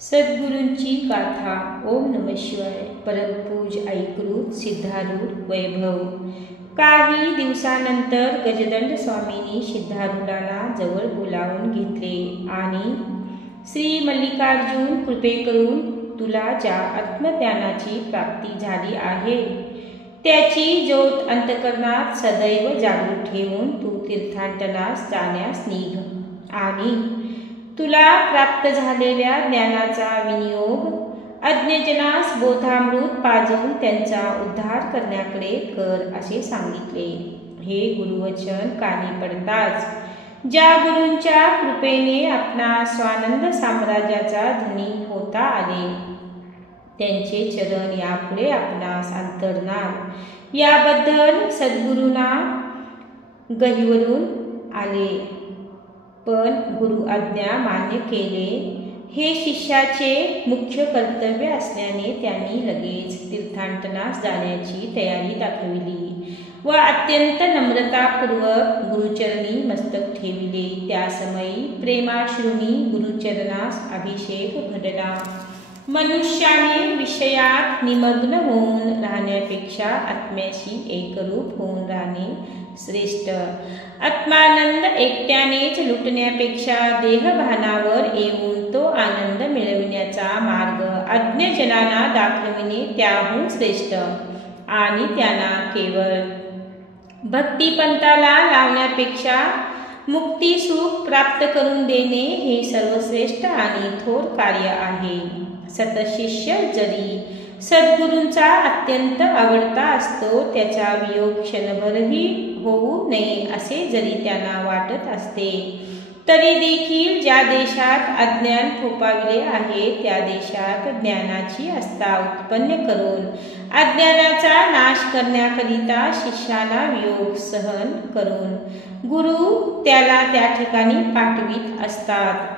सद्गुरूंची गाथा. ओम नमः शिवाय. परमपूज ऐकृत सिद्धारूढ वैभव. काही दिवसानंतर गजदंड स्वामींनी सिद्धारूढाला जवळ बोलावून घेतले आणि श्री मल्लिकार्जुन, कृपे करून तुला ज्या आत्मज्ञानाची प्राप्ती झाली आहे त्याची ज्योत अंतःकरणात सदैव जागृत ठेवून तू तीर्थाटनास जाण्यास निघ आणि तुला प्राप्त झालेल्या ज्ञानाचा विनियोग अज्ञजनास बोधामृत पाजून त्यांचा उद्धार करण्याकडे कर असे सांगितले. हे गुरुवचन कानी पडताच ज्या गुरूंच्या कृपेने आपणा स्वानंद साम्राज्याचा धनी होता आले त्यांचे चरण यापुढे आपणास अंतरणार याबद्दल सद्गुरूंना गहिवरून आले, पण गुरु आज्ञा मान्य केले हे शिष्याचे मुख्य कर्तव्य असल्याने त्यांनी लगेच तीर्थाटनास जाण्याची तयारी दाखविली व अत्यंत नम्रतापूर्वक गुरुचरणी मस्तक ठेविले. त्या समयी प्रेमाश्रूंनी गुरुचरणास अभिषेक घडला. मनुष्याने विषयात निमग्न होऊन राहण्यापेक्षा आत्म्याशी एकरूप होऊन राहणे श्रेष्ठ. आत्मानंद एकट्यानेच लुटण्यापेक्षा देहभानावर येऊन तो आनंद मिळविण्याचा मार्ग अज्ञजनांना दाखविणे त्याहून श्रेष्ठ आणि त्यांना केवळ भक्तिपंथाला लावण्यापेक्षा मुक्ती सुख प्राप्त करून देणे हे सर्वश्रेष्ठ आणि थोर कार्य आहे. सतशिष्य जरी सद्गुरूंचा अत्यंत आवडता असतो त्याचा वियोग क्षणभरही होऊ नये असे जरी त्यांना वाटत असते तरी देखील ज्या देशात अज्ञान फोपावले आहे त्या देशात ज्ञानाची आस्था उत्पन्न करून अज्ञानाचा नाश करण्याकरिता शिष्याला वियोग सहन करून गुरु त्याला त्या ठिकाणी पाठवित असतात.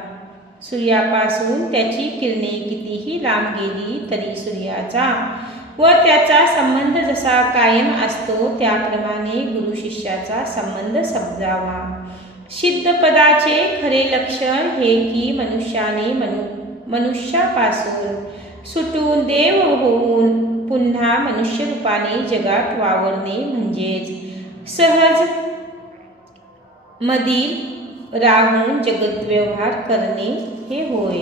सूर्यापासून त्याची किरणे कितीही लांब गेली तरी सूर्याचा व त्याचा संबंध जसा कायम असतो त्याप्रमाणे गुरु शिष्याचा संबंध समजावा. सिद्धपदाचे खरे लक्षण हे की मनुष्याने मनुष्यापासून सुटून देव होऊन पुन्हा मनुष्य रूपाने जगात वावरणे म्हणजेच सहज मधील राहून जगत व्यवहार करणे हे होय.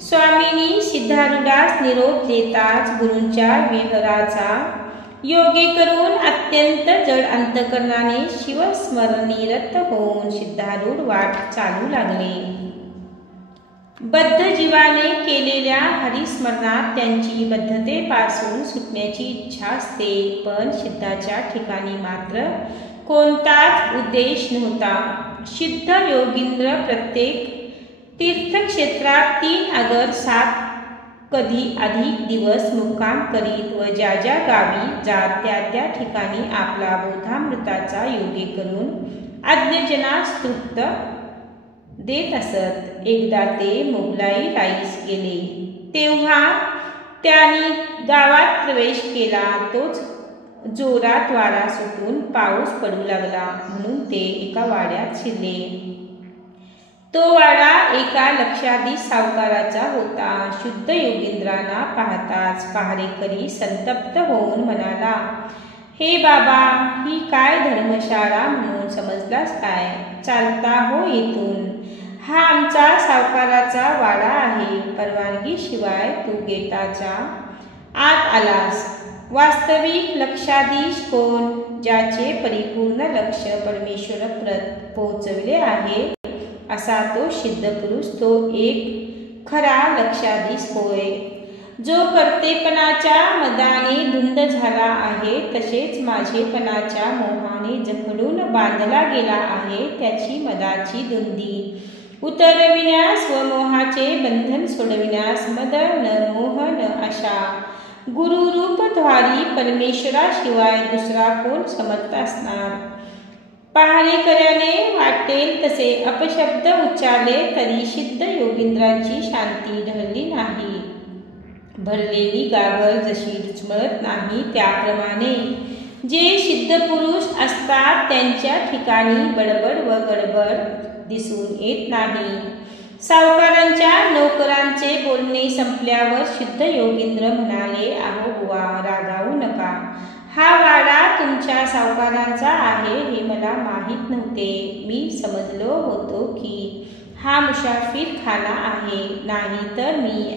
स्वामींनी सिद्धारूढास निरोप देताच गुरूंच्या विहाराचा योगे करून अत्यंत जड अंतःकरणाने शिवस्मरणीरत होऊन सिद्धारूढ वाट चालू लागले. बद्ध जीवाने केलेल्या हरिस्मरणात त्यांची बद्धतेपासून सुटण्याची इच्छा असते, पण सिद्धाच्या ठिकाणी मात्र कोणताच उद्देश नव्हता. सिद्ध योगींद्र प्रत्येक तीर्थक्षेत्रात 3 अगर 7 कधी अधिक दिवस मुक्काम करीत व ज्या ज्या गावी जात त्या ठिकाणी आपला बोधामृताचा योगे करून अज्ञजनास तृप्त देत असत. एकदा ते मोगलाई राईस गेले तेव्हा त्यांनी गावात प्रवेश केला. तोच जोरात वारा सुटून पाऊस पडू लागला म्हणून ते एका वाड्यात शिरले. तो वाडा एका लक्षाधीश सावकाराचा होता. शुद्ध योगींद्रांना पाहताच पहारेकरी संतप्त होऊन म्हणाला, हे बाबा, ही काय धर्मशाळा म्हणून समजलास काय? चालता हो येथून. हा आमचा सावकाराचा वाडा आहे. परवानगीशिवाय तू गेटाच्या आत आलास. वास्तविक लक्षाधीश कोण? ज्याचे परिपूर्ण लक्ष परमेश्वरप्रत पोहोचविले आहे असा तो सिद्ध पुरुष, तो एक खरा लक्षाधीश होय. जो कर्तेपणाच्या मदाने धुंद झाला आहे तसेच माझेपणाच्या मोहाने जखडून बांधला गेला आहे त्याची मदाची धुंदी उतरविण्यास व मोहाचे बंधन सोडविण्यास मद न मोह न अशा गुरुरूपद्वारी परमेश्वराशिवाय दुसरा कोण समर्थ असणार? पहारेकऱ्याने वाटेल तसे अपशब्द उच्चारले तरी सिद्ध योगींद्रांची शांती ढळली नाही. भरलेली गागर जशी डुचमळत नाही त्याप्रमाणे जे सिद्ध पुरुष असतात त्यांच्या ठिकाणी बडबड व गडबड दिसून येत नाही. सावकारांच्या नोकरांचे बोलणे संपल्यावर शुद्ध योगींद्र म्हणाले, अहो बुवा, रागावू नका. हा वाडा तुमच्या सावकारांचा आहे हे मला माहीत नव्हते. मी समजलो होतो की हा मुसाफिर खाना आहे, नाही तर मी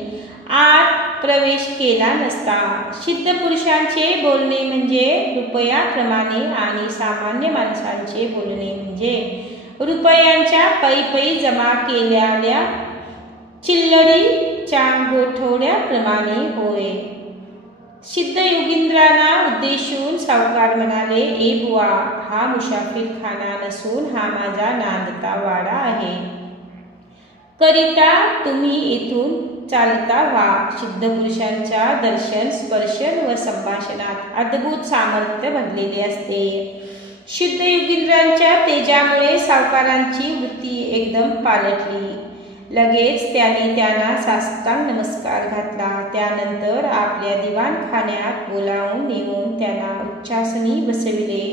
आत प्रवेश केला नसता. सिद्ध पुरुषांचे बोलणे म्हणजे रुपयाप्रमाणे आणि सामान्य माणसांचे बोलणे म्हणजे रुपयांच्या पै जमा केलेल्या चिल्लरीच्या गोठवड्याप्रमाणे होय. सिद्ध योगींद्रांना उद्देशून सावकार म्हणाले, ए बुवा, हा मुसाफिर खाना नसून हा माझा नांदता वाडा आहे. करिता तुम्ही येथून चालता व्हा. सिद्ध पुरुषांच्या दर्शन, स्पर्शन व संभाषणात अद्भुत सामर्थ्य भरलेले असते. शुद्ध योगींद्रांच्या तेजामुळे सावकारांची वृत्ती एकदम पालटली. लगेच त्यांना साष्टांग नमस्कार घातला. त्यानंतर आपल्या दिवाणखान्यात बोलावून नेऊन त्यांना उच्चासनी बसविले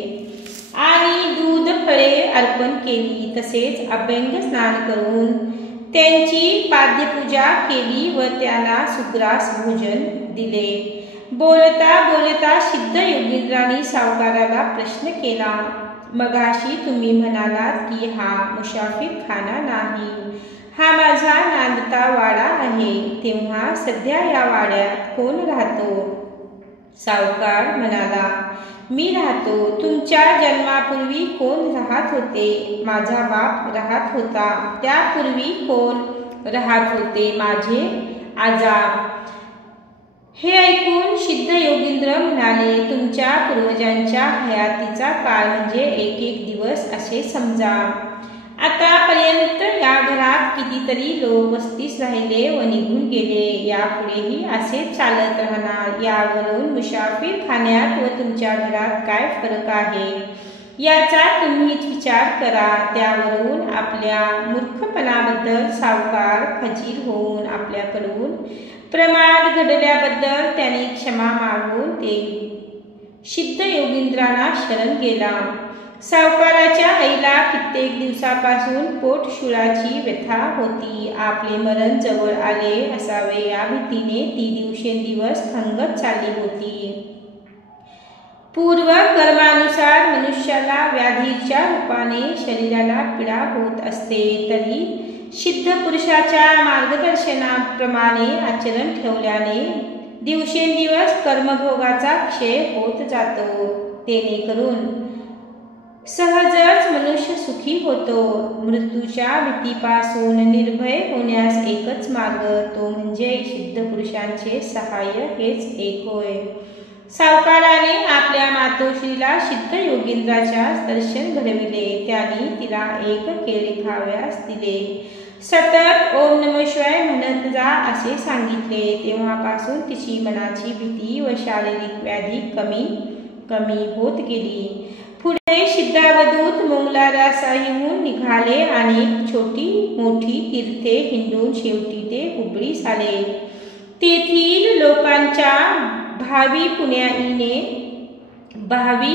आणि दूध फळे अर्पण केली. तसेच अभ्यंग स्नान करून त्यांची पाद्यपूजा केली व त्यांना सुग्रास भोजन दिले. बोलता बोलता सिद्ध योगींद्रांनी सावकाराला प्रश्न केला, मगाशी तुम्ही म्हणालात की हा मुसाफिर खाना नाही, हा माझा नांदता वाडा आहे. तेव्हा सध्या या वाड्यात कोण राहतो? सावकार म्हणाला, मी राहतो. तुमच्या जन्मापूर्वी कोण राहत होते? माझा बाप राहत होता. त्यापूर्वी कोण राहत होते? माझे आजा. हे ऐकून सिद्ध योगींद्र म्हणाले, तुमच्या पूर्वजांच्या हयातीचा काळ म्हणजे एक दिवस असे समजा. आतापर्यंत या घरात कितीतरी लोक वस्तीस राहिले व निघून गेले. यापुढेही असेच चालत राहणार. यावरून मुसाफिर खाण्यात व तुमच्या घरात काय फरक आहे याचा तुम्हीच विचार करा. त्यावरून आपल्या मूर्खपणाबद्दल सावकार खजील होऊन आपल्याकडून प्रमाद घडल्याबद्दल त्यांनी क्षमा मागून ते सिद्ध योगींद्रांना शरण गेला. सावकाराच्या आईला कित्येक दिवसापासून पोटशुळाची व्यथा होती. आपले मरण जवळ आले असावे या भीतीने ती दिवसेंदिवस खंगत चालली होती. पूर्व कर्मानुसार मनुष्याला व्याधीच्या रूपाने शरीराला पीडा होत असते, तरी सिद्ध पुरुषाच्या मार्गदर्शनाप्रमाणे आचरण ठेवल्याने दिवसेंदिवस कर्मभोगाचा क्षय होत जातो. तेणेकरून सहजच मनुष्य सुखी होतो. मृत्यूच्या भीतीपासून निर्भय होण्यास एकच मार्ग, तो म्हणजे सिद्ध पुरुषांचे सहाय्य हेच एक होय. सावकाराने आपल्या मातोश्रीला सिद्ध योगींद्राच्या दर्शन घडविले. त्यांनी तिला एक केळे खाव्यास दिले. सतत ओम नमः शिवाय म्हणत जा असे सांगितले. तेव्हापासून तिची मनाची भीती व शारीरिक व्याधी कमी होत गेली. पुढे सिद्धावधूत मंगलारासाहून निघाले आणि छोटी मोठी तीर्थे हिंडून शेवटी ते हुबळीस आले. तेथील लोकांच्या भावी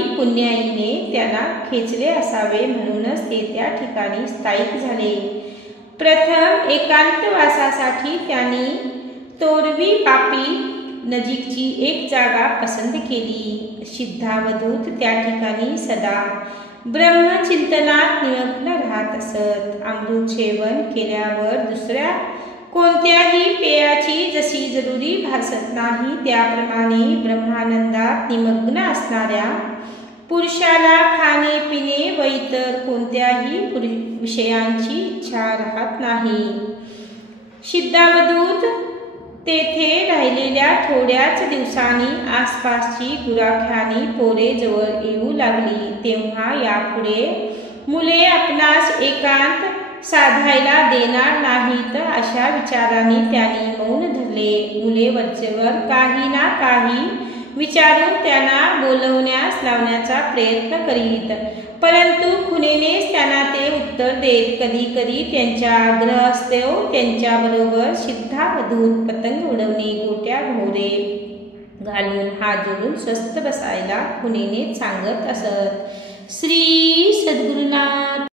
पुण्याईने त्यांना खेचले असावे, म्हणूनच ते त्या ठिकाणी स्थायिक झाले. प्रथम एकांतवासासाठी त्यांनी तोरवी पापी नजीकची एक जागा पसंत केली. सिद्धावधूत त्या ठिकाणी सदा ब्रह्मचिंतनात निमग्न राहत असत. अमृत सेवन केल्यावर दुसऱ्या कोणत्याही पेयाची जशी जरुरी भासत नाही, त्याप्रमाणे ब्रह्मानंदात निमग्न असणाऱ्या पुरुषाला खाणे पिणे व इतर कोणत्याही विषयांची इच्छा राहत नाही. सिद्धावधूत तेथे राहिलेल्या थोड्याच दिवसांनी आसपासची गुराख्यानी पोरे जवळ येऊ लागली. तेव्हा यापुढे मुले आपणास एकांत साधायला देणार नाहीत अशा विचाराने त्यांनी मौन धरले. मुले वरचेवर काही ना काही विचारून त्यांना बोलवण्यास लावण्याचा प्रयत्न करीत, परंतु खुणेनेच त्यांना ते उत्तर देत. कधी कधी त्यांच्या ग्रहस्थव त्यांच्याबरोबर सिद्धावधूत पतंग उडवणे, गोट्या घोडे घालून हात जोडून स्वस्थ बसायला खुणेनेच सांगत असत. श्री सद्गुरुनाथ.